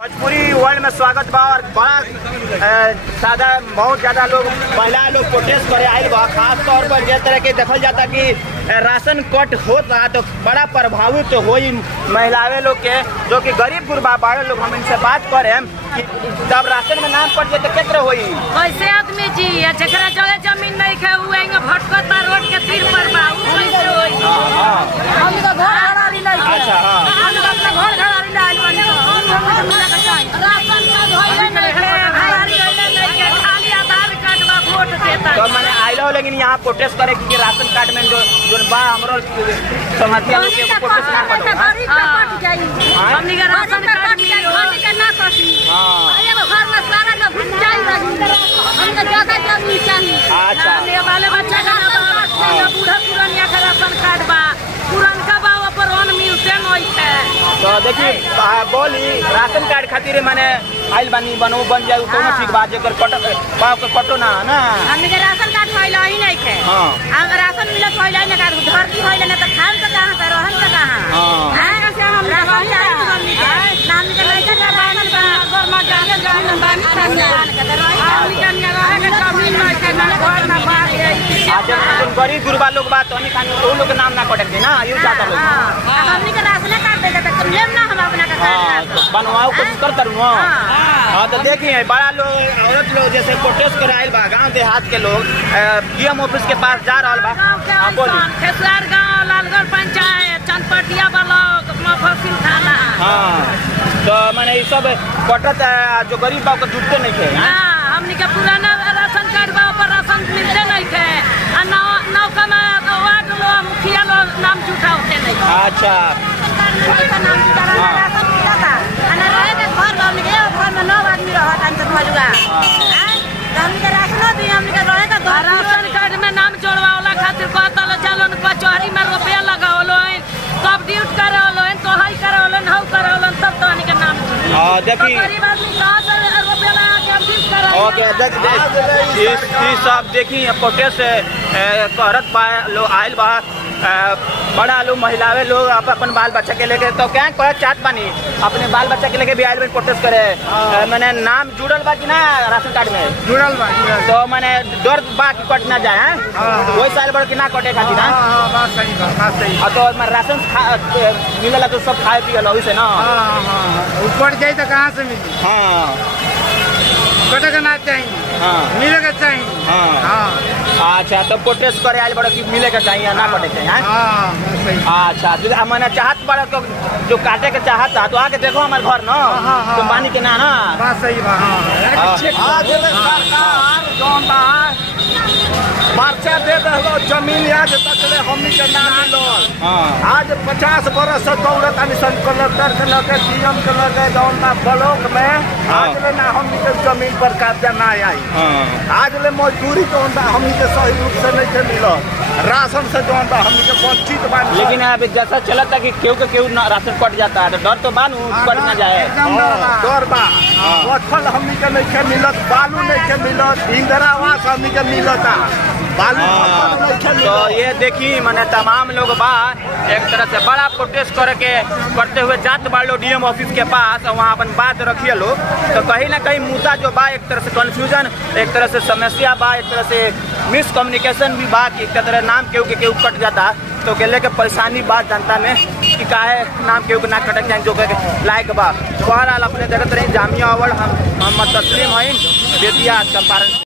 Bhojpuri world में स्वागत बा और बड़ा सादा बहुत ज़्यादा लोग महिला लोग प्रोटेस्ट करे आयल बा। खास तौर पर जिस तरह के देखल जाता कि राशन कट होत रहा तो बड़ा प्रभावित तो होई महिलाएं लोग के जो कि गरीब गुरबा बाड़े लोग। हम इनसे बात करें कि जब राशन में नाम पड़ जाए तो कितना होई कैसे आदमी जी जरा जगह जमीन नहीं खे हुए भटकता रोड के तीर पर बा उ कैसे होई। हम तो घर घरारी नहीं अच्छा हाँ हम तो अपना घर घरारी ले आइल बानी राशन कार्ड होइले नहीं खे घरारी होइले नहीं खे खाली आधार कार्ड बा वोट देता तो मैंने आयल हो लेकिन यहाँ प्रोटेस्ट करे कि राशन कार्ड में जो बा हमरो समस्या लोग के प्रोटेस्ट ना करो। हमनी के राशन कार्ड मिलो ना कसी अरे घर में सारा लोग घुस जाई हमके ज्यादा जमीन चाहिए। अच्छा हमने वाले बच्चा का बूढ़ा पुरानिया का राशन कार्ड बा पुरानका बा पर वन मिलते नहीं है। तो देखिए बोली राशन कार्ड खातिर मैंने आइल बानी बनो बन जाए कोनो ठीक बात जेकर कटो ना ना हमनी के राशन कार्ड होइला ही नहीं है। हां हम राशन मिलत होइला ना कार्ड धरती होइला ना त खान त कहां त रहन त कहां हां कैसे हम राशन कार्ड हमनी के नाम के लइका का बानल बा गवर्नमेंट जाके जमीन बानी खानदान के हमनी के रहे के जमीन में के ना घर ना बात है। अच्छा तुम गरीब गुरबा लोग बात तो नहीं खान वो लोग नाम ना कटे ना यू चाहता लोग हमनी के राशन कार्ड दे देता तुम लेम ना हम अपना का हां तो बनवाओ कुछ करता रहूं। हां तो देखिए बड़ा लोग औरत लोग जैसे प्रोटेस्ट कर आइल बा गांव देहात के लोग डीएम ऑफिस के पास जा रहल बा। हां बोली खेसार गांव लालगढ़ पंचायत चंदपटिया ब्लॉक मफसिल थाना। हां तो माने ये सब कटत जो गरीब बा को जुटते नहीं थे। हां हमनी के पुराना राशन कार्ड बा पर राशन मिलते नहीं थे आ नौका में वार्ड लो मुखिया लो नाम जुटा होते नहीं। अच्छा नाम जुटा राशन मिलता अना रहे के घर में हमनी के घर में 9 आदमी रहत हम तो मजुआ हां हमनी के राशन दी हमनी के रहे के घर राशन कार्ड में नाम जोड़वावला खातिर कहतल चलन कचहरी में रुपया लगावलो सब ड्यूट करवलो तो हाई करवलो हौ करवलो सब तो हमनी के नाम हां देखिए गरीब आदमी कहां से रुपया लगा के हम ड्यूट करवलो। ओके इस सब देखिए प्रोटेस्ट करत बा लोग आइल बा बड़ा लोग महिलाएं लोग अपन बाल बच्चा के लेके तो क्या कर चाहत बानी अपने बाल बच्चा के लेके भी आइल प्रोटेस्ट करे। मैंने नाम जुड़ल बा कि ना राशन कार्ड में जुड़ल बा तो मैंने डर बा कि कट ना जाए वही साल बड़ कि ना कटे खातिर ना बात सही बात सही तो राशन मिलेला तो सब खाए पिए वही से ना ऊपर जाए तो कहाँ से मिली हाँ कटे का ना चाहिए हाँ मिलेगा चाहिए हाँ अच्छा तो प्रोटेस्ट करे आइल बड़ा कि मिलेगा चाहिए ना कटे चाहिए। अच्छा मैंने चाहत बड़ा तो जो काटे के चाहत तो आके देखो हमारे घर ना तो पानी के ना बात सही पर्चा दे दो जमीन आज तक हमनी के नाम मिलो आज 50 बरस से दौड़त अनिसन कलेक्टर के लगे डीएम के लगे जौन ब्लॉक में आज ले ना हमनी के जमीन पर कब्जा ना आई आज ले मजदूरी जौन बा हमनी के सही रूप से नहीं के मिलो राशन से जौन बा हमनी के वंचित बा। लेकिन अब जैसा चलता है कि केहू राशन कट जाता है तो डर तो बानू कट ना जाए डर बा पत्थर हमनी के नहीं के मिलत बालू नहीं के मिलत इंदिरा आवास हमनी के मिलता तो ये देखी मैंने तमाम लोग बा एक तरह से बड़ा प्रोटेस्ट करते हुए जात बा लोग डीएम ऑफिस के पास वहाँ अपन बात रखिए लोग तो कहीं ना कहीं मुद्दा जो बा एक तरह से कंफ्यूजन एक तरह से समस्या बा एक तरह से मिसकम्युनिकेशन भी बा कि एक तरह नाम केहू कट जाता तो के लेके परेशानी बात जनता में कि काहे नाम केहू के ना कटक जाए जो लायक बा बहरहाल अपने देखते रही जामिया अवल हम मोहम्मद तस्लीम हईन बेतिया चंपारण।